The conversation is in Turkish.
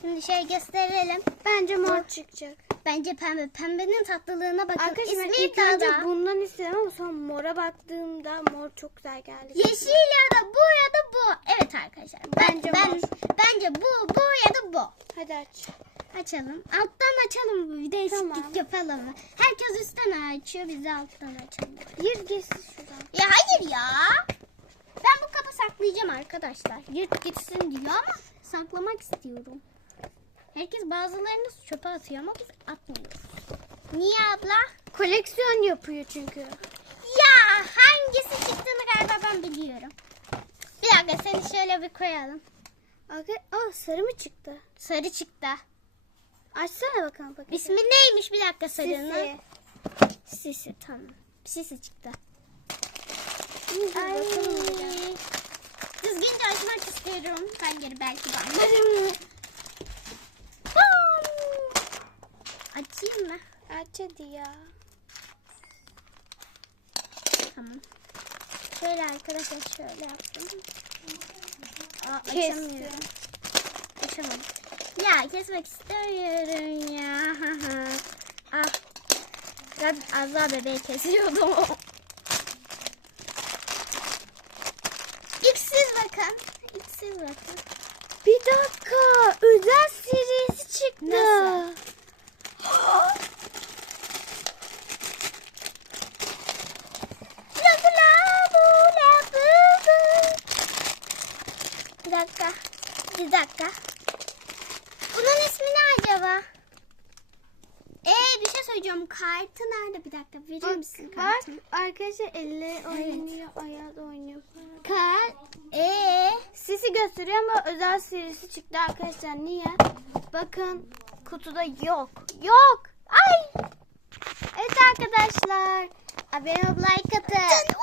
Şimdi şey gösterelim. Bence mor çıkacak. Bence pembe. Pembenin tatlılığına bakın. Arkadaşlar ilk önce iddiada. bundan istedim ama sonra mora baktığımda mor çok güzel geldi. Yeşil ya da bu ya da bu. Evet arkadaşlar. Ben, Bence ben, mor. bence bu, bu ya da bu. Hadi aç. Açalım. Alttan açalım bu. Bir değişiklik Tamam. yapalım. Herkes üstten açıyor. Biz de alttan açalım. Yır geçsin şuradan. Ya hayır ya. Saklayacağım arkadaşlar. Yırt gitsin diyor ama saklamak istiyorum. Herkes bazılarını çöpe atıyor ama biz atmıyoruz. Niye abla? Koleksiyon yapıyor çünkü. Ya hangisi çıktığını galiba ben biliyorum. Bir dakika seni şöyle bir koyalım. Aa sarı mı çıktı? Sarı çıktı. Açsana bakalım paketi. İsmi neymiş bir dakika sarının? Sisi. Sisi tamam. Sisi çıktı. Ay. Ay. Açmak istiyorum. Ben geri belki banlarım. Açayım mı? Aç hadi ya. Tamam. Şöyle arkadaşlar şöyle yaptım. Aa, açamıyorum. Açamadım. Ya kesmek istemiyorum ya. ah. Ben az daha bebeği kesiyordum. İlk siz bakın. İlk siz bakın. Bir dakika. Özel serisi çıktı. Nasıl? Bir dakika. Bir dakika. Bunun ismi ne acaba? Ee bir şey söyleyeceğim. Kartı nerede? Bir dakika verir misin Bak kartını? arkadaşlar elle oynuyor, ayağı da oynuyor. Kart. Ee Gösteriyor ama özel serisi çıktı arkadaşlar. Niye? Bakın kutuda yok. Yok. Ay. Evet arkadaşlar. abone ol like atın.